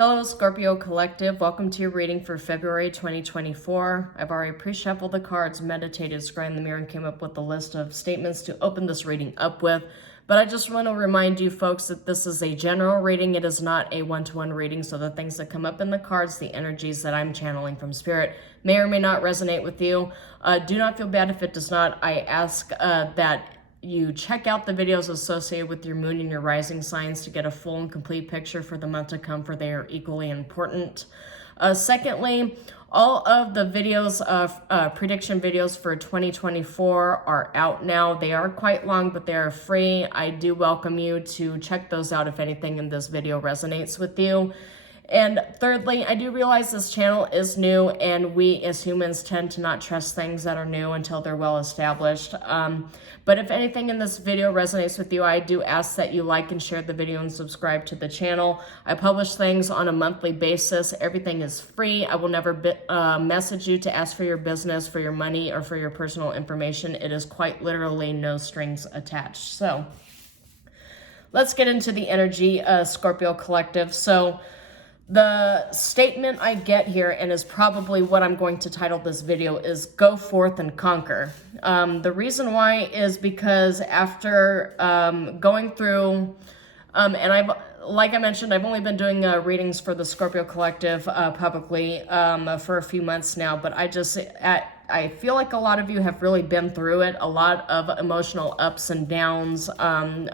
Hello, Scorpio Collective. Welcome to your reading for February 2024. I've already pre-shuffled the cards, meditated, scrying the mirror, and came up with a list of statements to open this reading up with. But I just want to remind you folks that this is a general reading. It is not a one-to-one reading, so the things that come up in the cards, the energies that I'm channeling from Spirit, may or may not resonate with you. Do not feel bad if it does not. I ask that you check out the videos associated with your moon and your rising signs to get a full and complete picture for the month to come, for they are equally important. Secondly, all of the videos of prediction videos for 2024 are out now. They are quite long, but they are free. I do welcome you to check those out if anything in this video resonates with you. And thirdly, I do realize this channel is new, and we as humans tend to not trust things that are new until they're well established. But if anything in this video resonates with you, I do ask that you like and share the video and subscribe to the channel. I publish things on a monthly basis. Everything is free. I will never message you to ask for your business, for your money, or for your personal information. It is quite literally no strings attached. So let's get into the energy, Scorpio Collective. So the statement I get here, and is probably what I'm going to title this video, is go forth and conquer. The reason why is because after going through, and like I mentioned, I've only been doing readings for the Scorpio Collective publicly for a few months now, but I feel like a lot of you have really been through it, a lot of emotional ups and downs,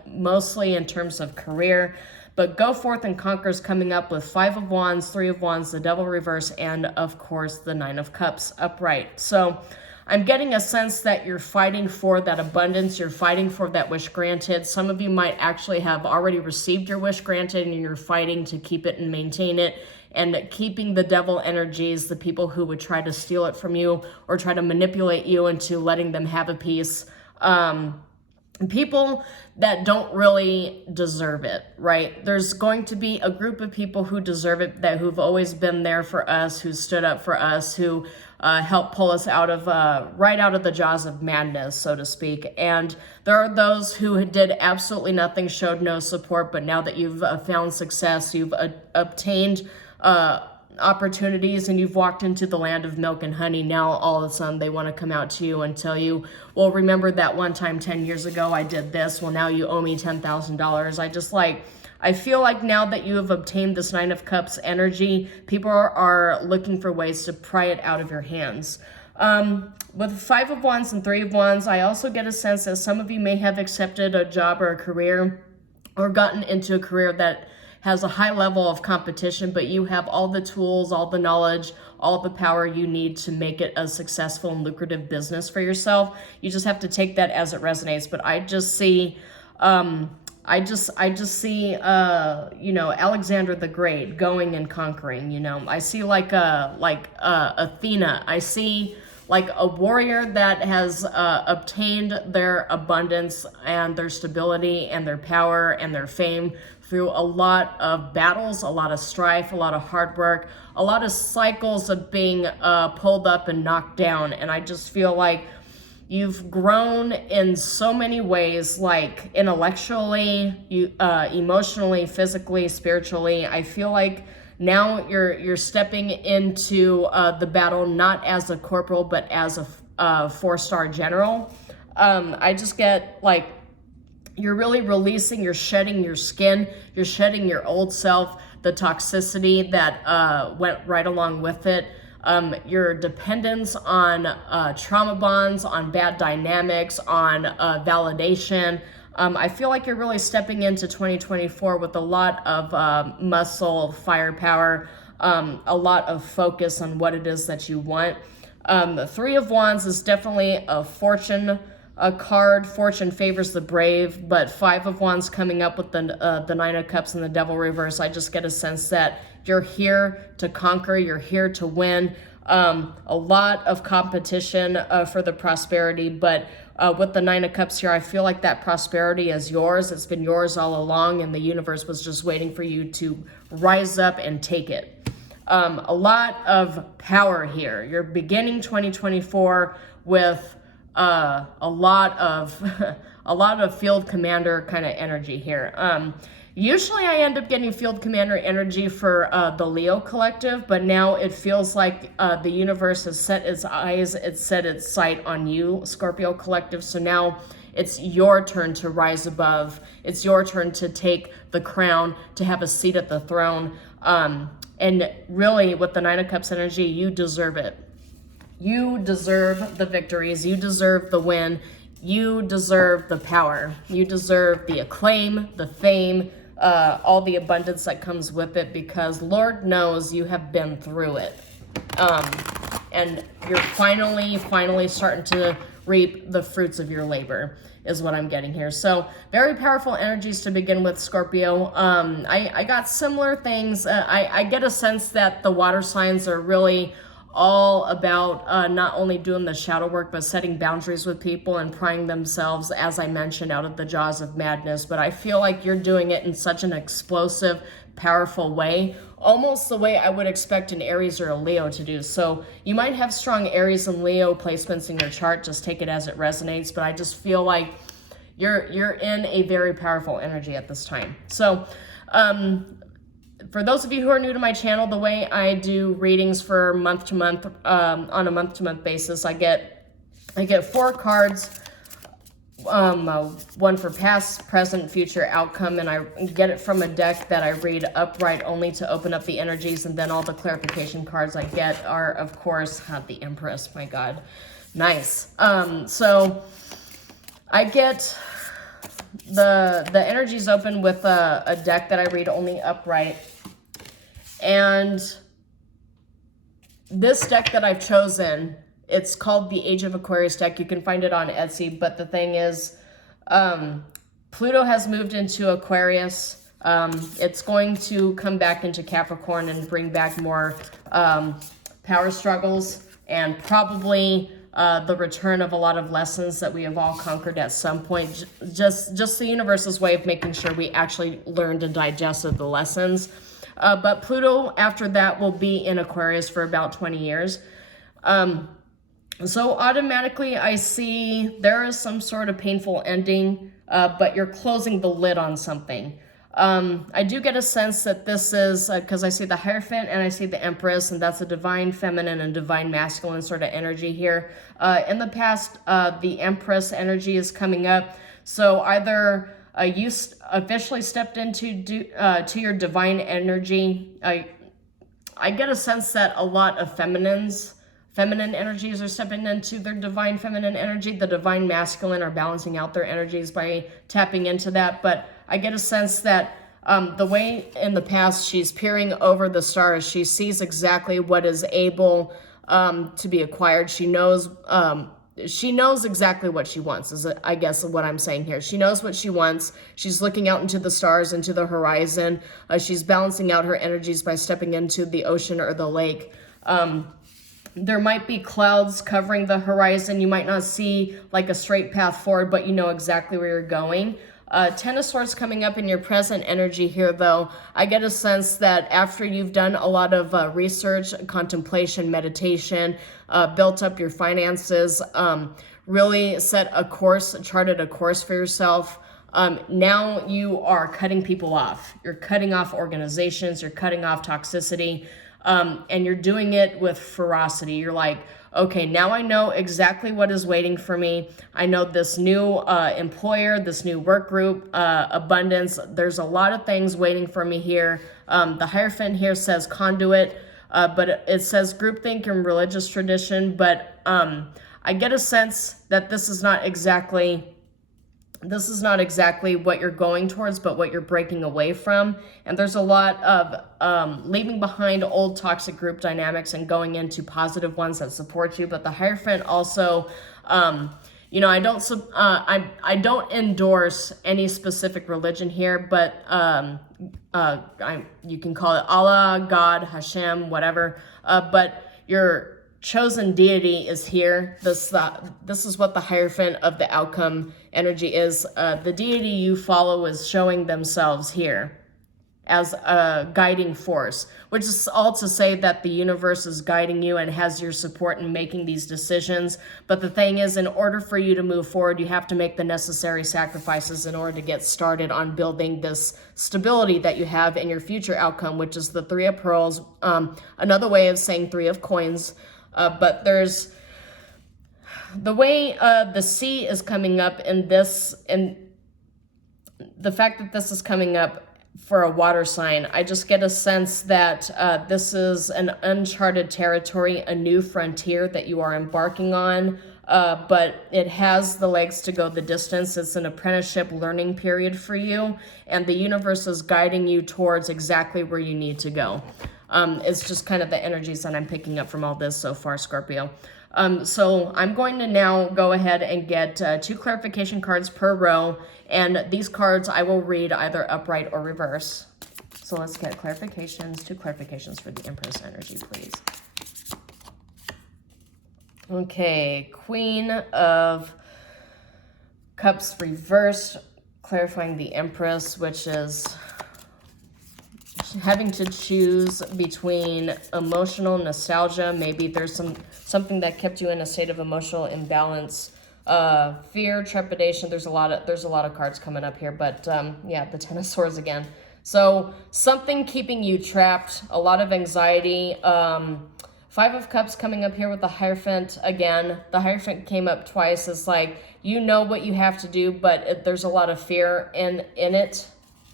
mostly in terms of career. But go forth and conquer is coming up with 5 of Wands, 3 of Wands, the Devil reverse, and of course the 9 of Cups upright. So I'm getting a sense that you're fighting for that abundance. You're fighting for that wish granted. Some of you might actually have already received your wish granted, and you're fighting to keep it and maintain it. And keeping the devil energies, the people who would try to steal it from you or try to manipulate you into letting them have a piece. People that don't really deserve it, right? There's going to be a group of people who deserve it, who've always been there for us, who stood up for us, who helped pull us out of right out of the jaws of madness, so to speak. And there are those who did absolutely nothing, showed no support, but now that you've found success, you've obtained opportunities, and you've walked into the land of milk and honey, now all of a sudden they want to come out to you and tell you, well, remember that one time 10 years ago I did this, well now you owe me $10,000. I feel like now that you have obtained this 9 of Cups energy, people are looking for ways to pry it out of your hands. With 5 of Wands and 3 of Wands, I also get a sense that some of you may have accepted a job or a career, or gotten into a career that has a high level of competition, but you have all the tools, all the knowledge, all the power you need to make it a successful and lucrative business for yourself. You just have to take that as it resonates. But I just see, Alexander the Great going and conquering. I see like Athena. I see like a warrior that has obtained their abundance and their stability and their power and their fame through a lot of battles, a lot of strife, a lot of hard work, a lot of cycles of being pulled up and knocked down. And I just feel like you've grown in so many ways, like intellectually, emotionally, physically, spiritually. I feel like now you're stepping into the battle not as a corporal, but as a 4-star general. I just get like, you're really releasing, you're shedding your skin, you're shedding your old self, the toxicity that went right along with it, your dependence on trauma bonds, on bad dynamics, on validation. I feel like you're really stepping into 2024 with a lot of muscle, firepower, a lot of focus on what it is that you want. The 3 of Wands is definitely a fortune card. Fortune favors the brave, but 5 of Wands coming up with the 9 of Cups and the Devil reverse. I just get a sense that you're here to conquer, you're here to win. A lot of competition for the prosperity, but with the 9 of Cups here, I feel like that prosperity is yours. It's been yours all along, and the universe was just waiting for you to rise up and take it. A lot of power here. You're beginning 2024 with a lot of field commander kind of energy here. Usually I end up getting field commander energy for the Leo collective, but now it feels like the universe has set its eyes, it's set its sight on you, Scorpio collective. So now it's your turn to rise above. It's your turn to take the crown, to have a seat at the throne. And really, with the Nine of Cups energy, you deserve it. You deserve the victories. You deserve the win. You deserve the power. You deserve the acclaim, the fame, all the abundance that comes with it, because Lord knows you have been through it. And you're finally starting to reap the fruits of your labor, is what I'm getting here. So very powerful energies to begin with, Scorpio. I got similar things. I get a sense that the water signs are really all about not only doing the shadow work, but setting boundaries with people and prying themselves, as I mentioned, out of the jaws of madness. But I feel like you're doing it in such an explosive, powerful way, almost the way I would expect an Aries or a Leo to do. So you might have strong Aries and Leo placements in your chart, just take it as it resonates, but I just feel like you're in a very powerful energy at this time. So for those of you who are new to my channel, the way I do readings for month to month, on a month to month basis, I get 4 cards, one for past, present, future, outcome, and I get it from a deck that I read upright only to open up the energies, and then all the clarification cards I get are, of course, the Empress. My God, nice. So I get the energies open with a deck that I read only upright. And this deck that I've chosen, it's called the Age of Aquarius deck. You can find it on Etsy, but the thing is, Pluto has moved into Aquarius. It's going to come back into Capricorn and bring back more power struggles, and probably the return of a lot of lessons that we have all conquered at some point. Just the universe's way of making sure we actually learned and digested the lessons. But Pluto, after that, will be in Aquarius for about 20 years. So automatically I see there is some sort of painful ending, but you're closing the lid on something. I do get a sense that this is, because I see the Hierophant and I see the Empress, and that's a divine feminine and divine masculine sort of energy here. In the past, the Empress energy is coming up. So either you officially stepped into to your divine energy. I get a sense that a lot of feminine energies are stepping into their divine feminine energy. The divine masculine are balancing out their energies by tapping into that. But I get a sense that the way in the past she's peering over the stars, she sees exactly what is able to be acquired. She knows exactly what she wants, is I guess what I'm saying here. She knows what she wants. She's looking out into the stars, into the horizon. She's balancing out her energies by stepping into the ocean or the lake. There might be clouds covering the horizon. You might not see like a straight path forward, but you know exactly where you're going. Ten of Swords coming up in your present energy here, though. I get a sense that after you've done a lot of research, contemplation, meditation, built up your finances, really set a course, charted a course for yourself, now you are cutting people off. You're cutting off organizations, you're cutting off toxicity, and you're doing it with ferocity. You're like, okay, now I know exactly what is waiting for me. I know this new employer, this new work group, abundance. There's a lot of things waiting for me here. The Hierophant here says conduit, but it says groupthink and religious tradition. But I get a sense that this is not exactly what you're going towards, but what you're breaking away from. And there's a lot of leaving behind old toxic group dynamics and going into positive ones that support you. But the Hierophant also, you know, I don't endorse any specific religion here, but you can call it Allah, God, Hashem, whatever. But your chosen deity is here. This is what the Hierophant of the outcome energy is. The deity you follow is showing themselves here. as a guiding force, which is all to say that the universe is guiding you and has your support in making these decisions. But the thing is, in order for you to move forward, you have to make the necessary sacrifices in order to get started on building this stability that you have in your future outcome, which is the Three of Pearls. Another way of saying Three of Coins, but there's the way the C is coming up in this, and the fact that this is coming up for a water sign, I just get a sense that this is an uncharted territory, a new frontier that you are embarking on, but it has the legs to go the distance. It's an apprenticeship learning period for you, and the universe is guiding you towards exactly where you need to go. It's just kind of the energies that I'm picking up from all this so far, Scorpio. So I'm going to now go ahead and get 2 clarification cards per row, and these cards I will read either upright or reverse. So let's get clarifications, 2 clarifications for the Empress energy, please. Okay, Queen of Cups reversed, clarifying the Empress, which is having to choose between emotional nostalgia. Maybe there's something that kept you in a state of emotional imbalance, fear, trepidation. There's a lot of cards coming up here, but yeah, the Ten of Swords again. So something keeping you trapped, a lot of anxiety. 5 of Cups coming up here with the Hierophant again. The Hierophant came up twice. It's like, you know what you have to do, but there's a lot of fear in it.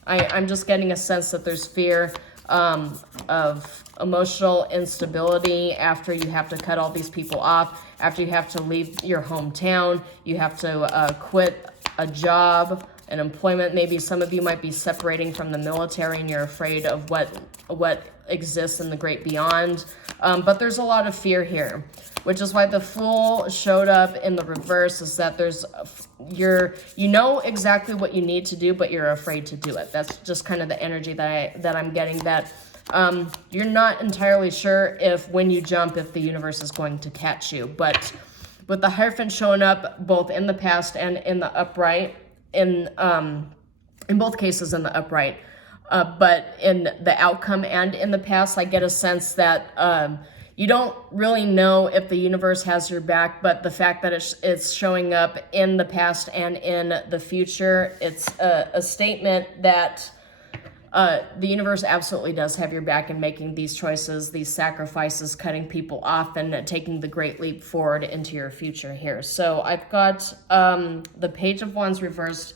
I'm just getting a sense that there's fear of emotional instability after you have to cut all these people off, after you have to leave your hometown, you have to quit a job, an employment. Maybe some of you might be separating from the military and you're afraid of what exists in the great beyond. But there's a lot of fear here, which is why the Fool showed up in the reverse, is that you know exactly what you need to do, but you're afraid to do it. That's just kind of the energy that I'm getting, that you're not entirely sure when you jump, if the universe is going to catch you. But with the Hierophant showing up both in the past and in the upright, in both cases in the upright, but in the outcome and in the past, I get a sense that you don't really know if the universe has your back, but the fact that it's showing up in the past and in the future, it's a statement that the universe absolutely does have your back in making these choices, these sacrifices, cutting people off, and taking the great leap forward into your future here. So I've got the Page of Wands reversed,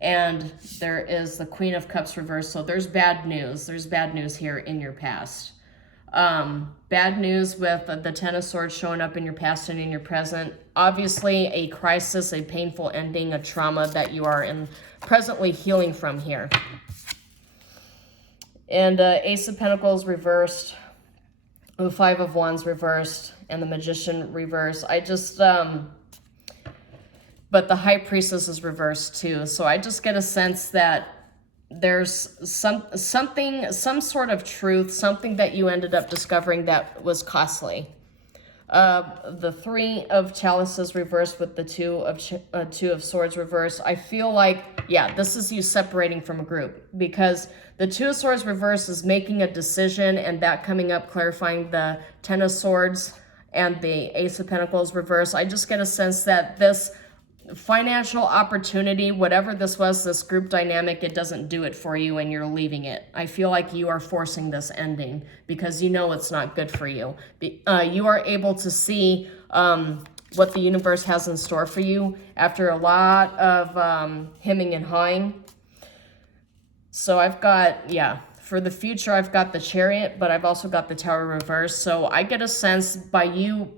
and there is the Queen of Cups reversed. So there's bad news. There's bad news here in your past. Bad news with the Ten of Swords showing up in your past and in your present. Obviously a crisis, a painful ending, a trauma that you are presently healing from here. And Ace of Pentacles reversed, the 5 of Wands reversed, and the Magician reversed. But the High Priestess is reversed too. So I just get a sense that there's some sort of truth, something that you ended up discovering that was costly. The 3 of Chalices reversed with the 2 of Swords reversed. I feel like, yeah, this is you separating from a group, because the 2 of Swords reversed is making a decision, and that coming up, clarifying the 10 of Swords and the Ace of Pentacles reversed. I just get a sense that this financial opportunity, whatever this was, this group dynamic, it doesn't do it for you and you're leaving it. I feel like you are forcing this ending because you know it's not good for you. You are able to see what the universe has in store for you after a lot of hemming and hawing. So I've got, yeah, for the future, I've got the Chariot, but I've also got the Tower reversed. So I get a sense by you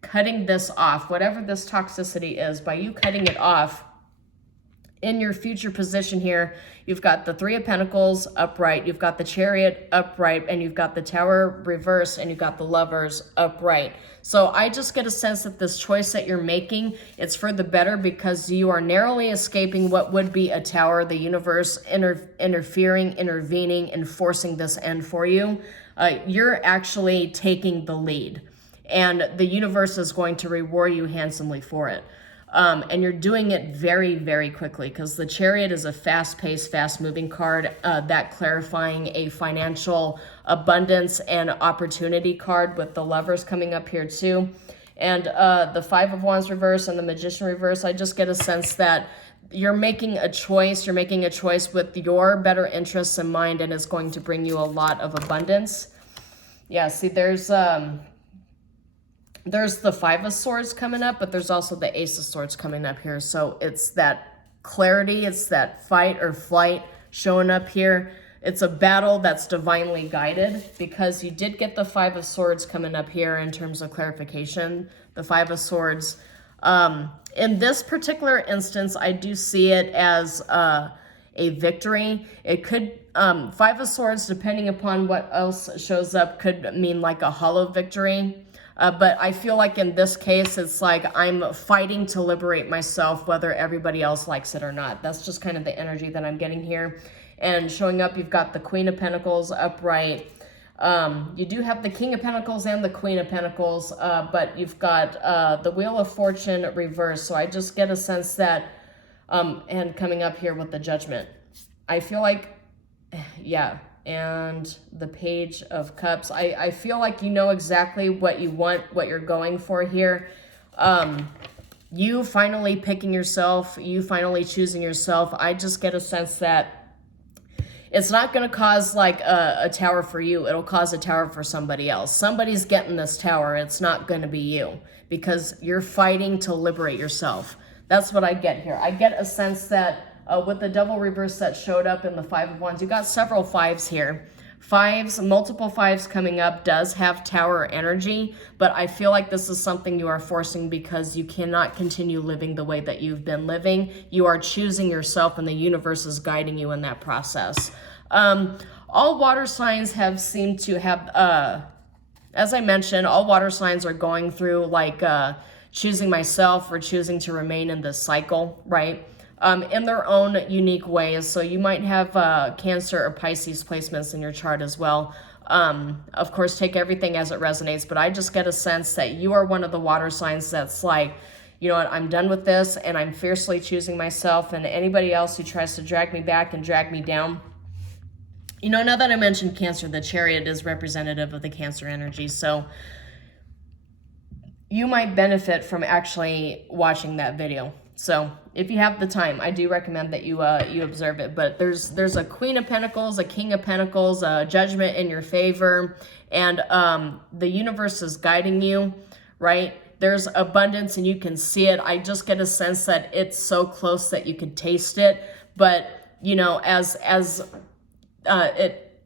cutting this off, whatever this toxicity is, by you cutting it off in your future position here, you've got the 3 of Pentacles upright, you've got the Chariot upright, and you've got the Tower reversed, and you've got the Lovers upright. So I just get a sense that this choice that you're making, it's for the better, because you are narrowly escaping what would be a Tower, the universe interfering, intervening, and forcing this end for you. You're actually taking the lead, and the universe is going to reward you handsomely for it. And you're doing it very, very quickly, because the Chariot is a fast-paced, fast-moving card, that clarifying a financial abundance and opportunity card, with the Lovers coming up here too. And the Five of Wands reverse and the Magician reverse, I just get a sense that you're making a choice. You're making a choice with your better interests in mind, and it's going to bring you a lot of abundance. Yeah, see, there's the Five of Swords coming up, but there's also the Ace of Swords coming up here. So it's that clarity, it's that fight or flight showing up here. It's a battle that's divinely guided, because you did get the Five of Swords coming up here in terms of clarification. The Five of Swords. In this particular instance, I do see it as a victory. It could, Five of Swords, depending upon what else shows up, could mean like a hollow victory. But I feel like in this case, it's like I'm fighting to liberate myself, whether everybody else likes it or not. That's just kind of the energy that I'm getting here. And showing up, you've got the Queen of Pentacles upright. You do have the King of Pentacles and the Queen of Pentacles, but you've got the Wheel of Fortune reversed. So I just get a sense that, and coming up here with the Judgment, I feel like, yeah, and the Page of Cups. I feel like you know exactly what you want, what you're going for here. You finally picking yourself, you finally choosing yourself. I just get a sense that it's not going to cause like a tower for you. It'll cause a tower for somebody else. Somebody's getting this tower. It's not going to be you, because you're fighting to liberate yourself. That's what I get here. I get a sense that with the Devil reverse that showed up in the Five of Wands, you got several fives here. Fives, multiple fives coming up does have tower energy, but I feel like this is something you are forcing, because you cannot continue living the way that you've been living. You are choosing yourself, and the universe is guiding you in that process. All water signs have seemed to have, as I mentioned, all water signs are going through like choosing myself or choosing to remain in this cycle, right? In their own unique ways. So you might have Cancer or Pisces placements in your chart as well. Of course, take everything as it resonates, but I just get a sense that you are one of the water signs that's like, you know what, I'm done with this, and I'm fiercely choosing myself, and anybody else who tries to drag me back and drag me down. You know, now that I mentioned Cancer, the Chariot is representative of the Cancer energy, so you might benefit from actually watching that video. So if you have the time, I do recommend that you observe it. But there's a Queen of Pentacles, a King of Pentacles, a Judgment in your favor, and the universe is guiding you, right? There's abundance and you can see it. I just get a sense that it's so close that you could taste it. But you know,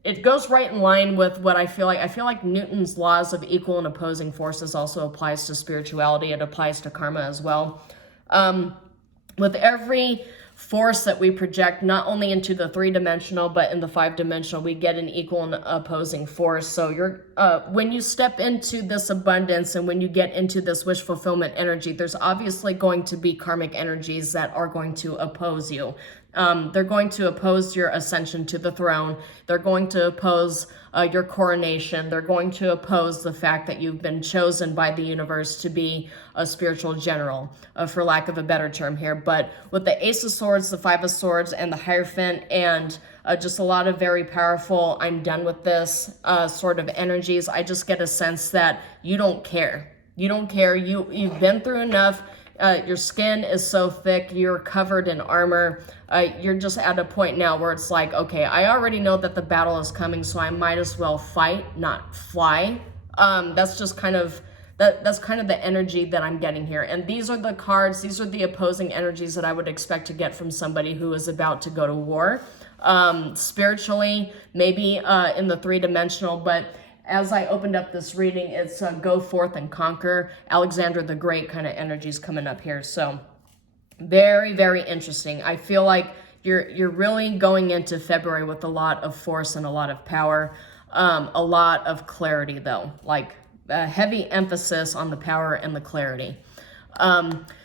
it goes right in line with what I feel like. I feel like Newton's laws of equal and opposing forces also applies to spirituality. It applies to karma as well. With every force that we project, not only into the three-dimensional, but in the five-dimensional, we get an equal and opposing force. So you're, when you step into this abundance and when you get into this wish fulfillment energy, there's obviously going to be karmic energies that are going to oppose you. They're going to oppose your ascension to the throne. They're going to oppose your coronation. They're going to oppose the fact that you've been chosen by the universe to be a spiritual general, for lack of a better term here. But with the Ace of Swords, the Five of Swords, and the Hierophant, and just a lot of very powerful, I'm done with this sort of energies, I just get a sense that you don't care. You don't care. You've been through enough. Your skin is so thick, you're covered in armor. You're just at a point now where it's like, okay, I already know that the battle is coming, so I might as well fight, not fly. That's just kind of, that's kind of the energy that I'm getting here. And these are the cards, these are the opposing energies that I would expect to get from somebody who is about to go to war. Spiritually, maybe in the three-dimensional, but as I opened up this reading, it's go forth and conquer, Alexander the Great kind of energies coming up here. So very, very interesting. I feel like you're really going into February with a lot of force and a lot of power, a lot of clarity though, like a heavy emphasis on the power and the clarity.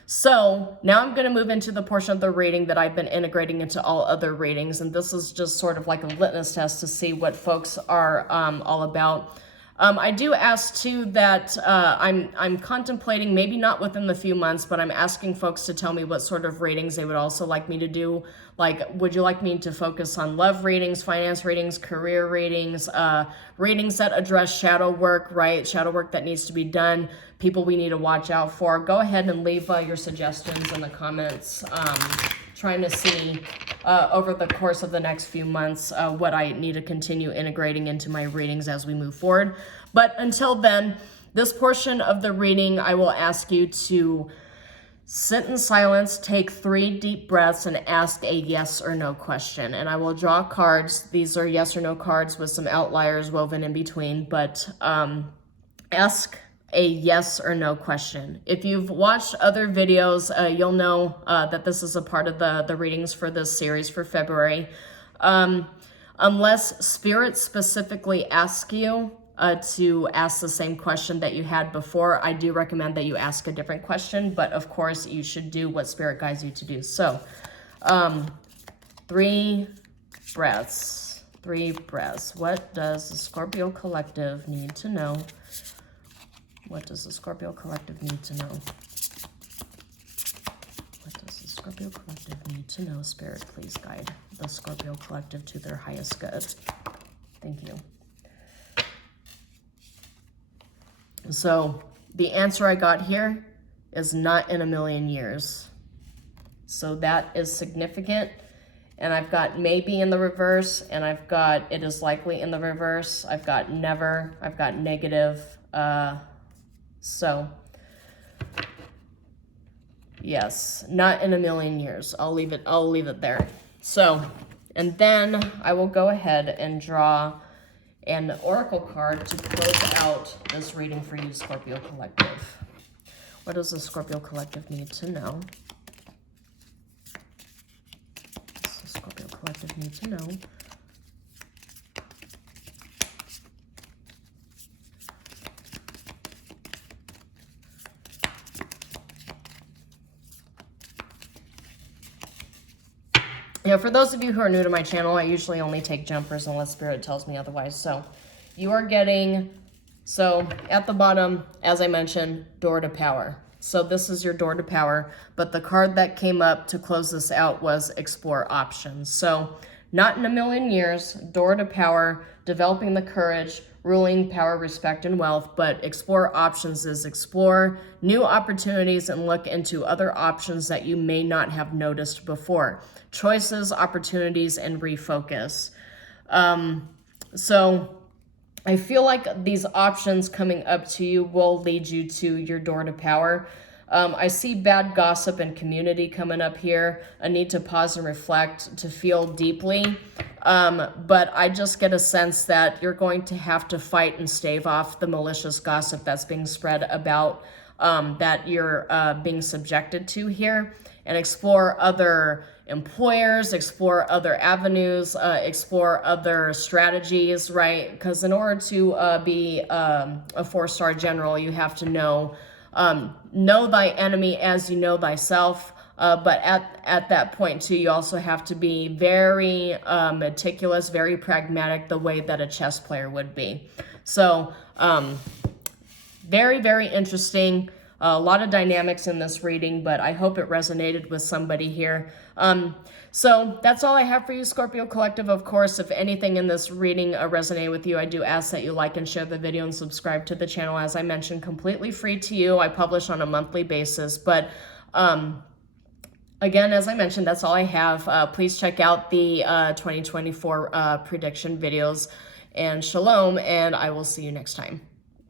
So now I'm going to move into the portion of the reading that I've been integrating into all other readings. And this is just sort of like a litmus test to see what folks are all about. I do ask too that I'm contemplating, maybe not within the few months, but I'm asking folks to tell me what sort of readings they would also like me to do. Like, would you like me to focus on love readings, finance readings, career readings, readings that address shadow work, right? Shadow work that needs to be done, people we need to watch out for. Go ahead and leave your suggestions in the comments. Trying to see over the course of the next few months what I need to continue integrating into my readings as we move forward. But until then, this portion of the reading, I will ask you to sit in silence, take 3 deep breaths, and ask a yes or no question. And I will draw cards. These are yes or no cards with some outliers woven in between, but ask a yes or no question. If you've watched other videos, you'll know that this is a part of the readings for this series for February. Unless Spirit specifically asks you to ask the same question that you had before, I do recommend that you ask a different question, but of course you should do what Spirit guides you to do. So 3 breaths. 3 breaths. What does the Scorpio Collective need to know? What does the Scorpio Collective need to know? What does the Scorpio Collective need to know? Spirit, please guide the Scorpio Collective to their highest good. Thank you. So the answer I got here is not in a million years. So that is significant. And I've got maybe in the reverse, and I've got it is likely in the reverse. I've got never, I've got negative. So, yes, not in a million years. I'll leave it there. So, and then I will go ahead and draw an oracle card to close out this reading for you, Scorpio Collective. What does the Scorpio Collective need to know? What does the Scorpio Collective need to know? Now, for those of you who are new to my channel, I usually only take jumpers unless Spirit tells me otherwise. So you are getting, so at the bottom, as I mentioned, door to power. So this is your door to power, but the card that came up to close this out was explore options. So not in a million years, door to power, developing the courage, ruling power, respect, and wealth, but explore options is explore new opportunities and look into other options that you may not have noticed before. Choices, opportunities, and refocus. So I feel like these options coming up to you will lead you to your door to power. I see bad gossip and community coming up here, a need to pause and reflect, to feel deeply. But I just get a sense that you're going to have to fight and stave off the malicious gossip that's being spread about that you're being subjected to here, and explore other employers, explore other avenues, explore other strategies, right? Because in order to be a 4-star general, you have to know thy enemy as you know thyself. But at that point too, you also have to be very meticulous, very pragmatic, the way that a chess player would be. So very, very interesting. A lot of dynamics in this reading, but I hope it resonated with somebody here. So that's all I have for you, Scorpio Collective. Of course, if anything in this reading resonated with you, I do ask that you like and share the video and subscribe to the channel. As I mentioned, completely free to you. I publish on a monthly basis, but again, as I mentioned, that's all I have. Please check out the 2024 prediction videos, and shalom, and I will see you next time.